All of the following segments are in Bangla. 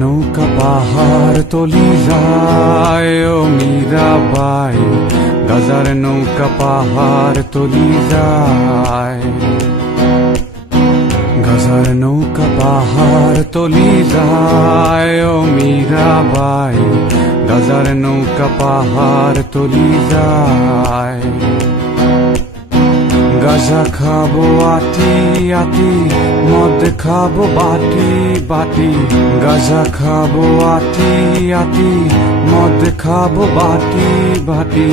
নৌকা পাহাড় তলি যায় ও মীরাবাই, গাজার নৌকা পাহাড় তলি যায়। গাজার নৌকা পাহাড় তলি যায় ও মীরাবাই, গাজার নৌকা পাহাড় তলি যায়। গাজা খাবো আটি আটি, মদ খাবো বাটি বাটি। গাজা খাবো আটি আটি, মদ খাবো বাটি বাটি।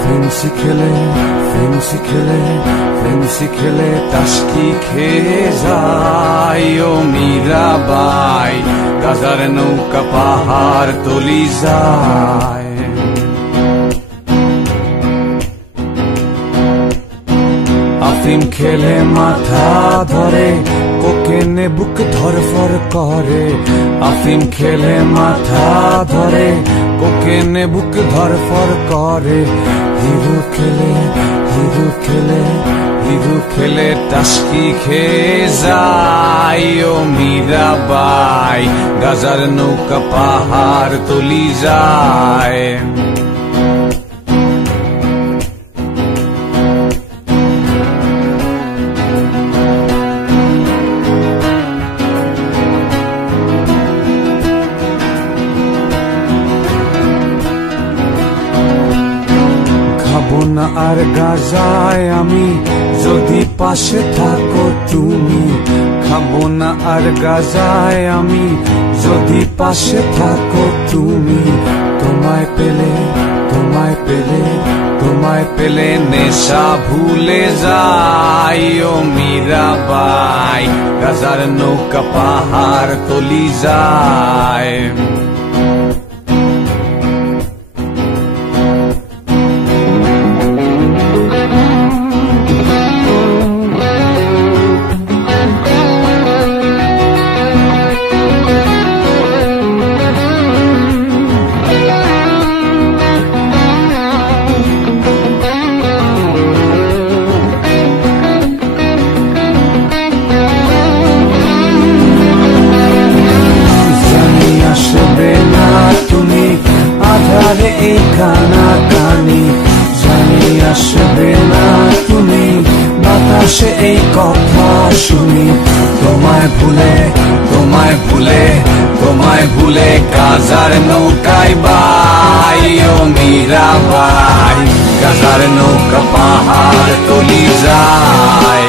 ফেন্সি খেলে ফেন্সি খেলে ফেন্সি খেলে টাসকি খেয়ে যাই ও মীরাবাই, গাজার নৌকা পাহাড় তলি যায়। আফিম খেলে মাথা ধরে, কোকেনে বুক ধরফর করে। আফিম খেলে মাথা ধরে, কোকেনে বুক ধরফর করে। হিরু খেলে হিরু খেলে হিরু খেলে টাসকি খেয়ে যায় ও মীরাবাই, গাজার নৌকা পাহাড় তলি যায়। খাবো না আর গাজায় আমি, যদি পাশে থাকো তুমি। খাবো না আর গাজায় আমি, যদি পাশে থাকো তুমি। তোমায় পেলে তোমায় পেলে তোমায় পেলে নেশা ভুলে যাই ও মীরাবাই, গাজার নৌকা পাহাড় তলি যায়। আধারে এই কানাকানি, জানি আসবে না তুমি। বাতাসে এই কথা শুনি, তোমায় ভুলে তোমায় ভুলে তোমায় ভুলে। গাজার নৌকায় বাই ও মীরাবাই, গাজার নৌকা পাহাড় তলি যায়।